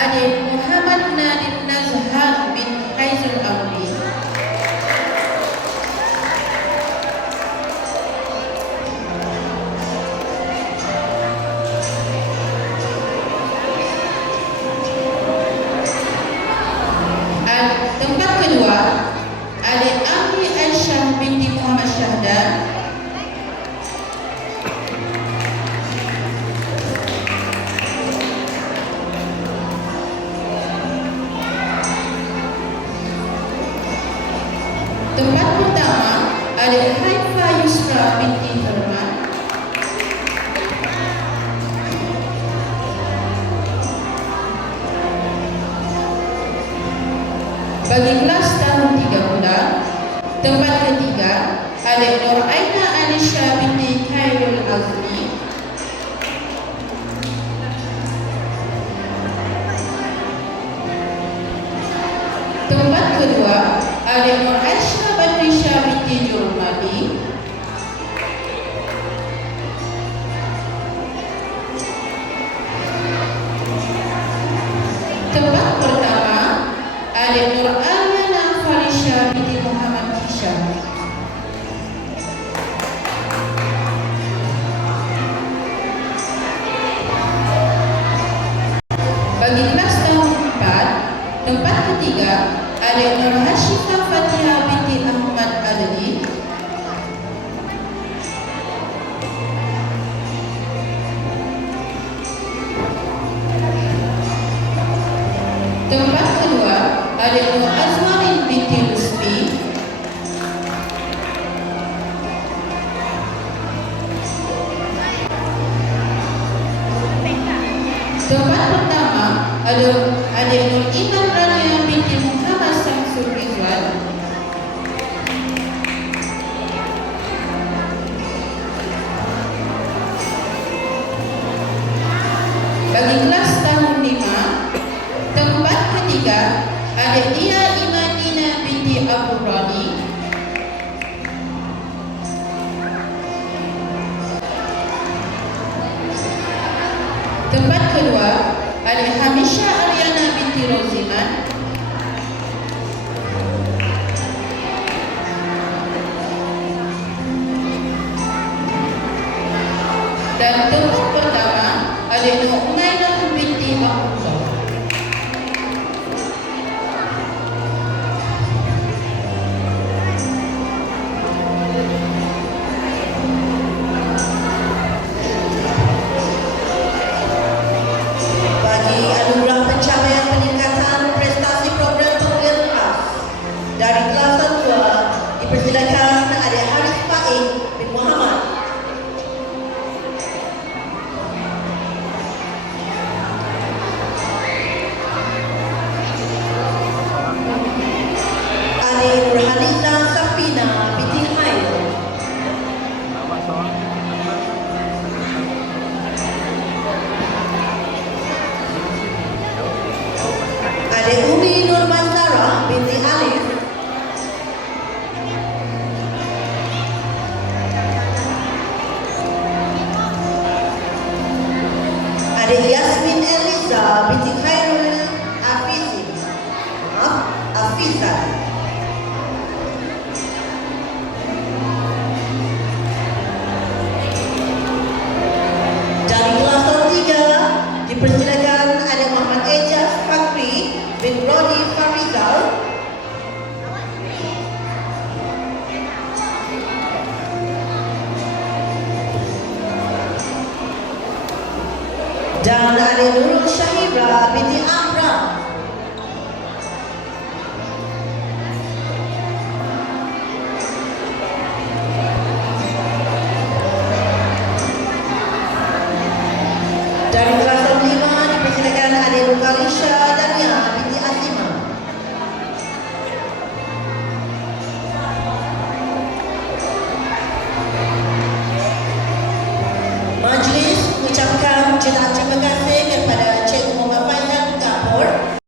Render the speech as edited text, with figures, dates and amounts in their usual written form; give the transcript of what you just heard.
adik Muhammad Nadim Nazhar bin Haizul Amri. Tempat kedua, adik Ami Aisyah binti Muhammad Syahdan. Tempat pertama, adik Haifa Yusra binti Herman. Bagi kelas tahun 3 pula, tempat ketiga, adik Nur Aina Alisha binti Khairul Azmi. Tempat kedua, adik Nur Aisyah Badrisha binti Jurmadi. Tempat pertama, adik Nur Aliana Falisha binti Muhammad Hisham. Bagi kelas tahun 4, tempat ketiga, adik Nur Hashifah Fatihah binti Ahmad Adli. Tempat kedua, adik Nur Azmarin binti Lusbi. Tempat pertama, adik Nur Iman Rania binti Muhammad Samsul Rizwan. Bagi kelas tahun 5, tempat ketiga, adik Dia Imanina binti Abu Rani. Tempat kedua, adik Hamisha Ariana binti Roziman. Dan tempat pertama, adik Nur Umainah binti Abdullah. Dari kelas 2 dipersilakan adik Haris Faik bin Muhammad. Adik Nurhaliza Safina binti Hail. Adik Umi Nur Manzara binti Alif. Adik Yasmin Eliza binti Khairul Afizah. Dari kelas 3 dipersilakan adik Muhammad Ejaz Fakri bin Rodi Farizal. Dan adik Nurul Syahira binti Amra.